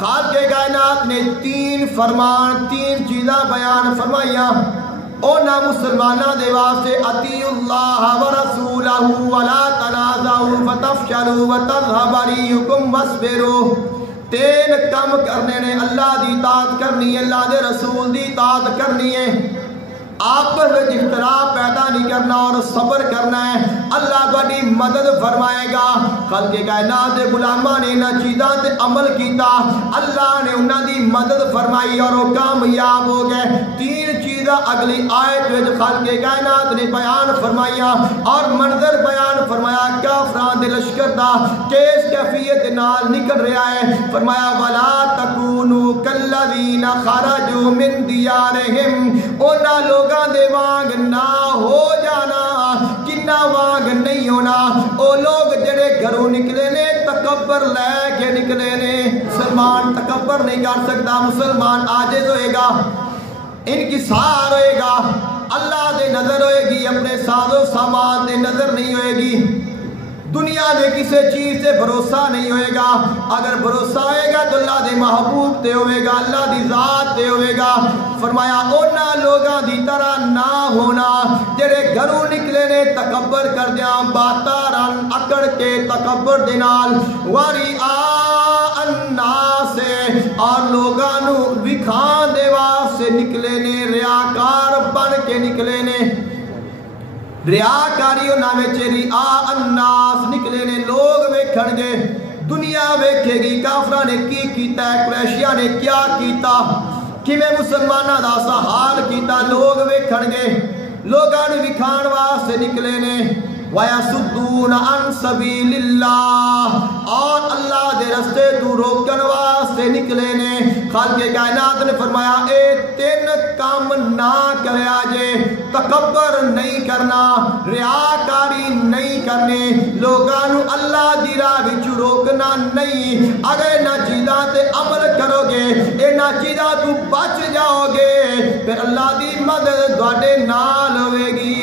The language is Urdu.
خالق کائنات نے تین فرمان تین چیزاں بیان فرمائیاں اونا مسلمانہ دے واسطے اطیعوا اللہ ورسولہ ولا تنازعوا فتفشلوا وتذهب ريحكم واصبروا تین کم کرنے نے اللہ دی اطاعت کرنی ہے اللہ دے رسول دی اطاعت کرنی ہے آپس میں اختلاف پیدا نہیں کرنا اور صبر کرنا ہے اللہ بڑی مدد فرمائے گا خلق کائنات دے غلاماں نے انہاں چیزاں تے عمل کیتا اللہ نے انہاں دی مدد فرمائی اور وہ کامیاب ہو گئے تین چیزاں اگلی آیت وچ خلق کائنات نے بیان فرمائیاں اور منظر بیان فرمایا کافراں دے لشکر دا کیس کیفیت نال نکل رہا ہے فرمایا ولا تکونوا کالذین خرجوا من دیارہم انہاں لوگاں دے وانگ نہ ہو جانا کنہ وانگ نہیں ہونا او لوگ جڑے گھروں نکلے نے تکبر لے کے نکلے نے مسلمان تکبر نہیں کر سکتا مسلمان عاجز ہوئے گا انکسار ہوئے گا اللہ دے نظر ہوئے گی اپنے ساز و سامان دے نظر نہیں ہوئے گی دنیا دے کسی چیز سے بھروسہ نہیں ہوئے گا اگر بھروسہ ہوئے گا تو اللہ دے محبوب تے ہوئے گا اللہ دی ذات تے ہوئے گا فرمایا اونا لوگاں دی طرح نہ ہونا جڑے گھروں نکلے نے تکبر کر دیاں باتاراں اکڑ کے تکبر دے نال وَرِعَاءَ النَّاسِ اور لوگاں نو وکھان دے واسطے نکلے نے ریاکار بن کے نکلے نے ریاکاریوں نامے چیری الناس نکلے نے لوگ ویکھن گے دنیا ویکھے گی کافرہ نے کی کیتا ہے قریشیہ نے کیا کیتا کیویں مسلمانہ دا سا حال کیتا لوگ ویکھن گے لوگاں نے وکھان واسطے نکلے نے وَيَسُدُّونَ عَن سَبِيلِ اللَّهِ اور اللہ دے رستے تو روکن واسطے نکلے نے خالق کائنات نے فرمایا اے تین کام نہ کریا جے تکبر نہیں کرنا ریاکاری نہیں کرنی لوگانو اللہ دی راہ وچ روکنا نہیں اگر انہاں چیزاں تے عمل کرو گے انہاں چیزاں تو بچ جاؤ گے پھر اللہ دی مدد تواڈے نال ہوے گی